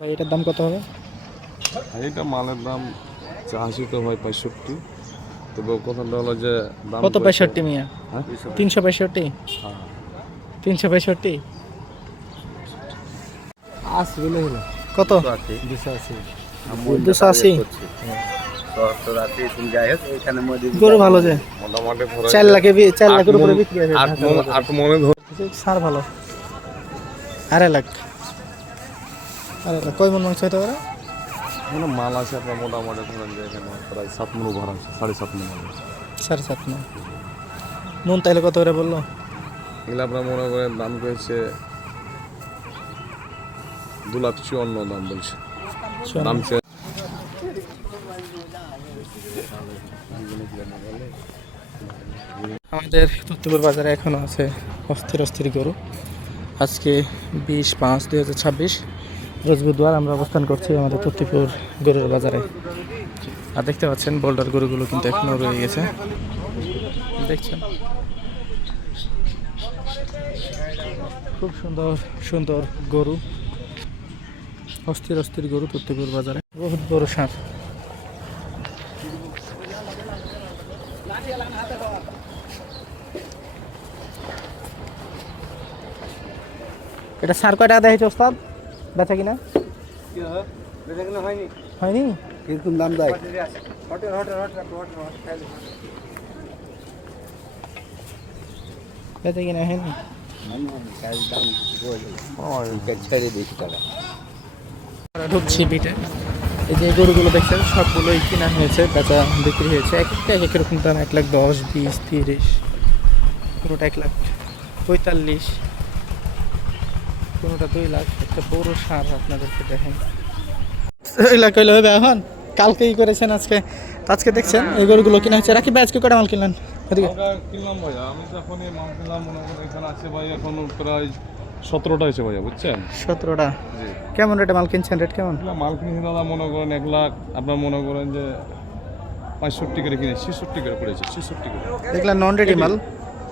ভাই এটার দাম কত হবে? এইটা মালের দাম চাষি তো ভাই 65, তবে কথাটা হলো যে দাম কত 65 মিয়া? হ্যাঁ 365? হ্যাঁ 365 আসি বলে হলো কত? 280 280 যাই হোক এখানে মোদি গরু ভালো যে মোটামুটি ধরে 4 লাখের উপরে বিক্রি হবে। 8 মনে ধরে সার ভালো 2.5 লাখ। কয় মন মাংস হতে পারে? মানে মাল আছে আপনার মোটামুটি ধরেন যে এখানে প্রায় 7 মন ভরা আছে, 7.5 মন হবে। 7.5 মন। নুন তাইলে কত করে বললো? এগুলো আপনার মনে করেন দাম করেছে 2,54,000 দাম বলছে। দাম চেয়ে আমাদের তত্ত্বপুর বাজারে এখনও আছে অস্থির অস্থির গরু। আজকে 20/5/2026 রোজ বুধবার আমরা অবস্থান করছি আমাদের তত্ত্বপুর গরুর বাজারে। আর দেখতে পাচ্ছেন বোল্ডার গরুগুলো কিন্তু এখনও রয়ে গেছে, দেখছেন খুব সুন্দর সুন্দর গরু, অস্থির অস্থির গরু তত্ত্বপুর বাজারে। বহুত বড় সার। এটা সার কয় টাকা দেয় ওস্তাদ? বেচা কিনা হয়নি? কিরকম দাম দেয়? বেচা কিনা হয়নি? ছেড়ে দিয়েছি টাকা। আমরা ঢুকছি বিটে। এই যে গরুগুলো দেখছেন সবগুলোই কেনা হয়েছে, বেচা বিক্রি হয়েছে। এক একটা এক রকম দাম, 1,10,000, 20, 30, কোনোটা 1,45,000, কোনোটা 2 লাখ। একটা বড় সার আপনাদেরকে দেখেন 2 লাখ হইলে হবে এখন? কালকে ই করেছেন, আজকে দেখছেন এই গরুগুলো কিনা হচ্ছে। রাখি ভাই আজকে কটা মাল কিনলেন? ওদিকে কিনলাম ভাইয়া, আমি যখন এই মাল কিনলাম মনে করেন এখানে আছে ভাই এখন প্রায় 17টা হয়েছে ভাইয়া, বুঝছেন? 17টা। জি কেমন রেটে মাল কিনছেন? রেট কেমন? মাল কিনেছি দাদা মনে করেন 1 লাখ, আপনার মনে করেন যে 65 করে কিনে 66 করে পড়েছে, 66 করে। এগুলা নন রেডি মাল,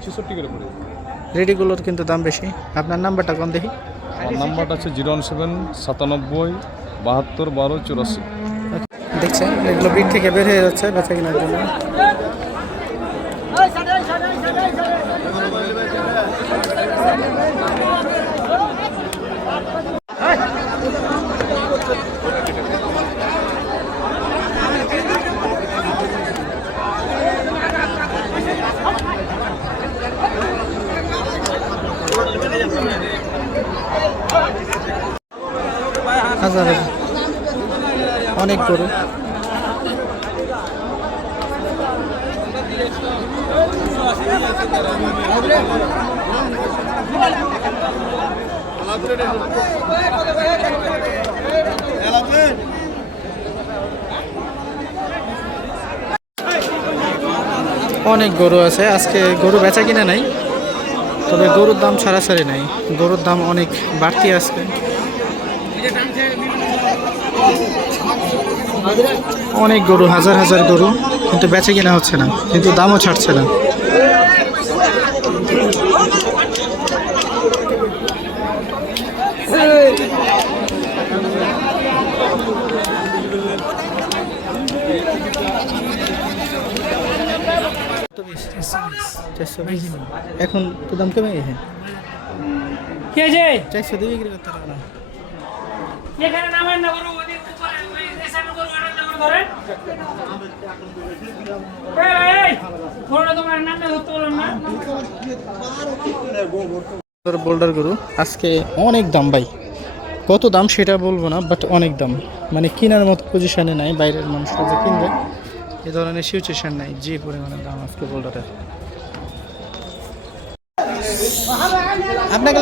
66 করে পড়েছে। রেডিগুলোর কিন্তু দাম বেশি। আপনার নাম্বারটা কোন দেখি? আমার নাম্বারটা হচ্ছে 017 97 72 12 84। দেখছেন এগুলো বিট থেকে বের হয়ে যাচ্ছে বেচা কেনার জন্য। হাজার হাজার অনেক গরু। অনেক গরু আছে আজকে, গরু বেচা কিনা নাই, তবে গরুর দাম ছাড়াছাড়ি নাই, গরুর দাম অনেক বাড়তি আজকে। অনেক গরু, হাজার হাজার গরু, কিন্তু বেচে কিনা হচ্ছে না, কিন্তু দামও ছাড়ছে না। এখন তো দাম কমে গেছে, 400 দিয়ে বিক্রি করতে পারবে না। এখানে নামেন না গরু ওই উপরে ওই এসআর গরু আর নাম ধরেন এই ফোনটা তোমার নামে ধরতে বললাম না। বোল্ডার গরু আজকে অনেক দাম ভাই, কত দাম সেটা বলবো না, বাট অনেক দাম। মানে কেনার মতো পজিশনে নাই, বাইরের মানুষরা যে কিনবে এ ধরনের সিচুয়েশন নাই, যে পরিমাণে দাম আজকে বোল্ডারের। আপনাকে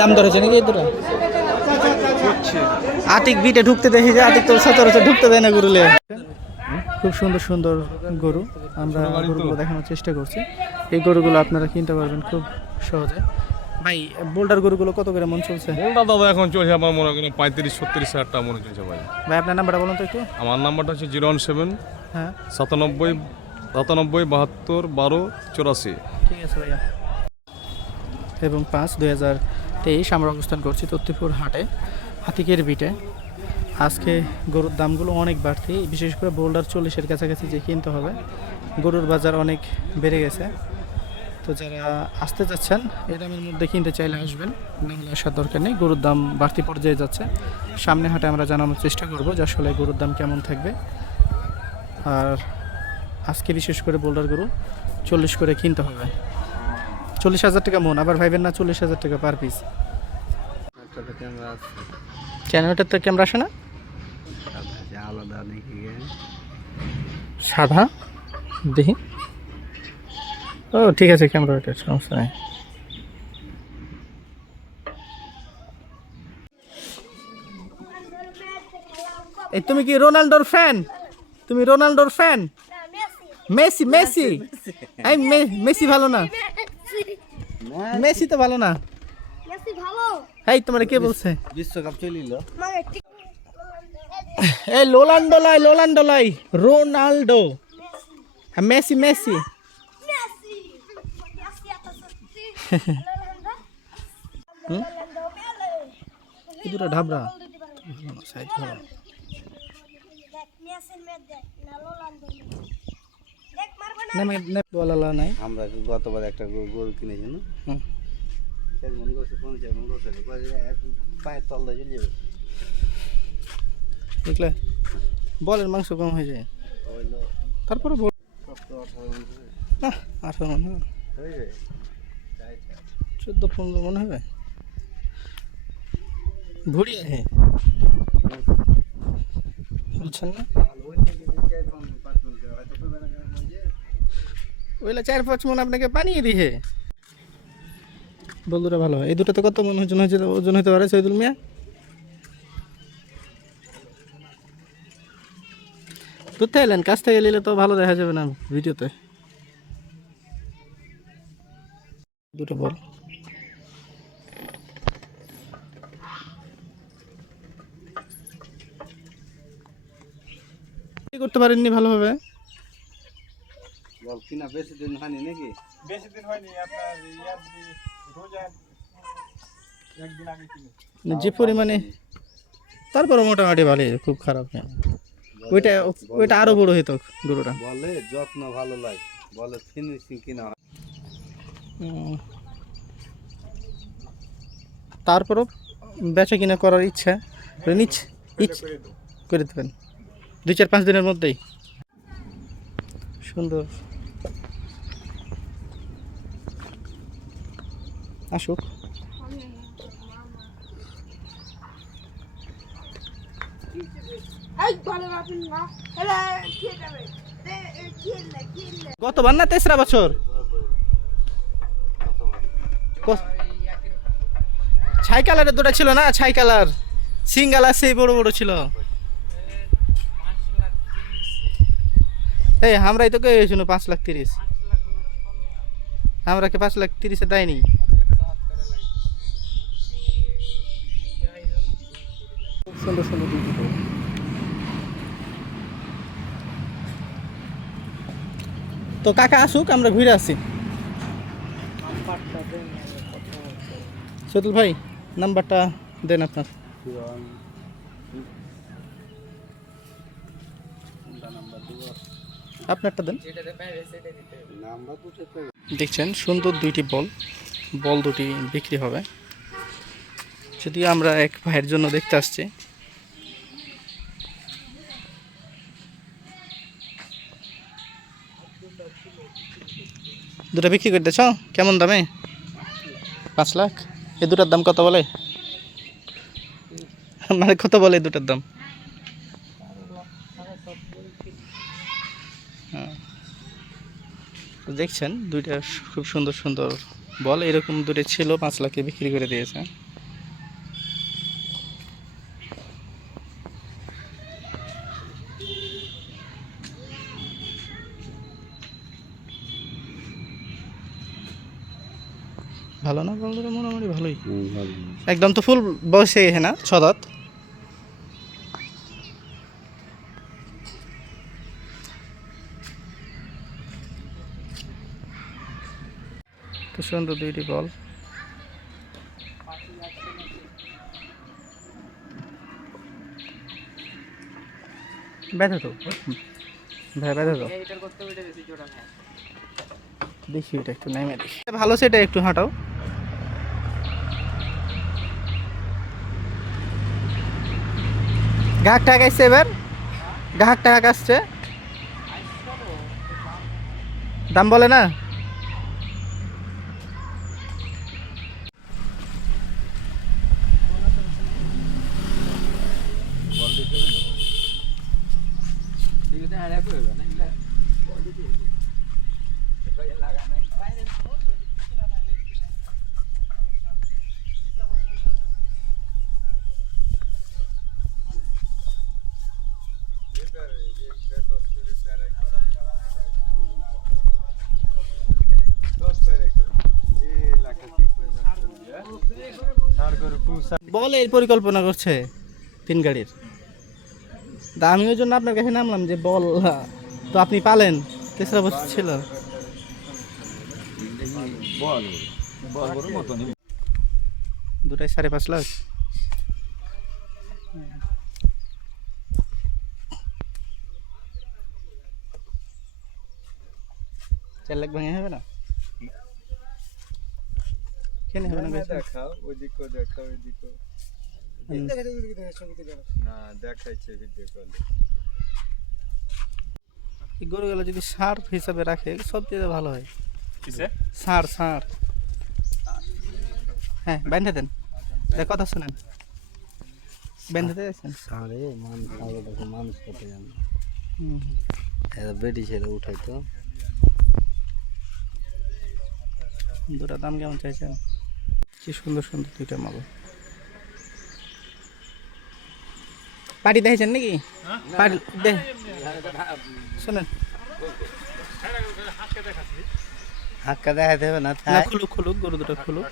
দাম ধরেছে নাকি এই দুটো? আতিক বিটে ঢুকতে দেখি যে আতিক তো সচরাচর ঢুকতে দেয় না গরুলে। খুব সুন্দর সুন্দর গরু আমরা গরুগুলো দেখানোর চেষ্টা করছি। এই গরুগুলো আপনারা কিনতে পারবেন খুব সহজে। ভাই বোল্ডার গরুগুলো কত করে মন চলছে? বোল্ডার দাদা এখন চলছে আমার মনে করেন 35-36 হাজার টাকা মনে চলছে ভাই। ভাই আপনার নাম্বারটা বলুন তো একটু। আমার নাম্বারটা হচ্ছে 017 হ্যাঁ 97 72 12 84। ঠিক আছে ভাইয়া। এবং 5/2023 আমরা অবস্থান করছি তত্ত্বপুর হাটে, হাতিকের বিটে। আজকে গরুর দামগুলো অনেক বাড়তি, বিশেষ করে বোল্ডার 40-এর কাছাকাছি যে কিনতে হবে। গরুর বাজার অনেক বেড়ে গেছে, তো যারা আসতে যাচ্ছেন এই দামের মধ্যে কিনতে চাইলে আসবেন, নাহলে আসার দরকার নেই। গরুর দাম বাড়তি পর্যায়ে যাচ্ছে, সামনে হাটে আমরা জানানোর চেষ্টা করব যে আসলে গরুর দাম কেমন থাকবে। আর আজকে বিশেষ করে বোল্ডার গরু 40 করে কিনতে হবে। 40,000 টাকা মন, আবার ভাইবেন না 40,000 টাকা পার পিস। কেন ওটার তো ক্যামেরা আসে না? আলাদা নাকি সাদা দেখি। ও ঠিক আছে, ক্যামেরা ওটার সমস্যা নেই। এই তুমি কি রোনাল্ডোর ফ্যান? তুমি রোনাল্ডোর ফ্যান? মেসি মেসি এই মেসি ভালো না? মেসি তো ভালো না। এই তোমার কে বলছে? বিশ্বকাপ চলিল এই লোলান্ডো লাই, লোলান্ডো লাই, রোনাল্ডো, মেসি মেসি। এই দুটো ঢাবরা সাইজ ভালো। নাই আমরা গতবার একটা গরু কিনেছি না, হুম। মনে করছে 50 মনে করছে পায়ের তলটা চলে যাবে। দেখলে বলের মাংস কম হয়ে যায়, তারপরে বল 18 মনে হবে, 14-15 মনে হবে। ভুড়ি আছে বুঝছেন না? ওইলা 4-5 মন আপনাকে বানিয়ে দিয়ে বলদুরা ভালো হয়। এই দুটো তো কত মন ওজন হতে পারে শহীদুল মিয়া? দুধ এলেন কাছ থেকে নিলে তো ভালো দেখা যাবে না ভিডিওতে। দুটো বল করতে পারেননি ভালোভাবে। বল কিনা বেশি দিন হয়নি নাকি? বেশি দিন হয়নি, আপনার একদিন আগে কিনে। যে পরিমাণে, তারপরে মোটামুটি ভালোই, খুব খারাপ না। ওইটা আরো বড় হইতো গরুটা। বলে যত্ন ভালো লাগে, বলে ফিনিশিং কিনা হয়। তারপরও বেচা কিনা করার ইচ্ছা করে দেবেন 2-4-5 দিনের মধ্যেই। সুন্দর আসুক। গতবার না 3রা বছর ছাই কালারের দুটো ছিল না, ছাই কালার সিঙ্গালা সেই বড় বড় ছিল। এই আমরাই তো গেছিল 5,30,000, আমরা কে 5,30,000 দেয়নি। সুন্দর সুন্দর তো কাকা আসুক, আমরা ঘুরে আসি। সতুল ভাই নাম্বারটা দেন আপনার। আপনারটা দেন। দেখছেন সুন্দর দুইটি বল দুটি বিক্রি হবে। যদিও আমরা এক ভাইয়ের জন্য দেখতে আসছি। দুটো বিক্রি করে দিয়েছ কেমন দামে? 5 লাখ। এই দুটার দাম কত বলে? মানে কত বলে এই দুটার দাম? দেখছেন দুইটা খুব সুন্দর সুন্দর বল, এরকম দুটো ছিল 5 লাখে বিক্রি করে দিয়েছে। ভালো না বলতে মোটামুটি ভালোই, একদম তো ফুল বয়সে গেছে না, 6 দাঁত। তো সুন্দর দুইটি বল ব্যথা তো ভাই ব্যথা তো দেখি এটা একটু নামে দেখি ভালো সেটা একটু হাঁটাও ঘাক টাক আসছে এবার ঘাক টাক আসছে দাম বলে না বলের পরিকল্পনা করছে 3 গাড়ির তা আমি ওই জন্য আপনার কাছে নামলাম যে বল তো আপনি পালেন তেসরা বছর ছিল দুটাই 5.5 লাখ চার লাখ ভাঙে হবে না কেন হবে না দেখাও ওইদিকে দেখাও ওইদিকে না দেখাইছে ভিডিও কলে এই গরুগুলো যদি সার হিসাবে রাখে সব থেকে ভালো হয় কিসে সার হ্যাঁ বেঁধে দেন দেখ কথা শুনেন বেঁধে দিয়েছেন সারে মানুষ আগে দেখো মানুষ করতে জানে হুম এরা বেটি ছেলে উঠাই তো দুটা দাম কেমন চাইছেন কি সুন্দর সুন্দর দুইটা মাল পাটি দেখেছেন নাকি পাটি শোনেন হাক্কা দেখাতে হবে না খুলুক গরু দুটো খুলুক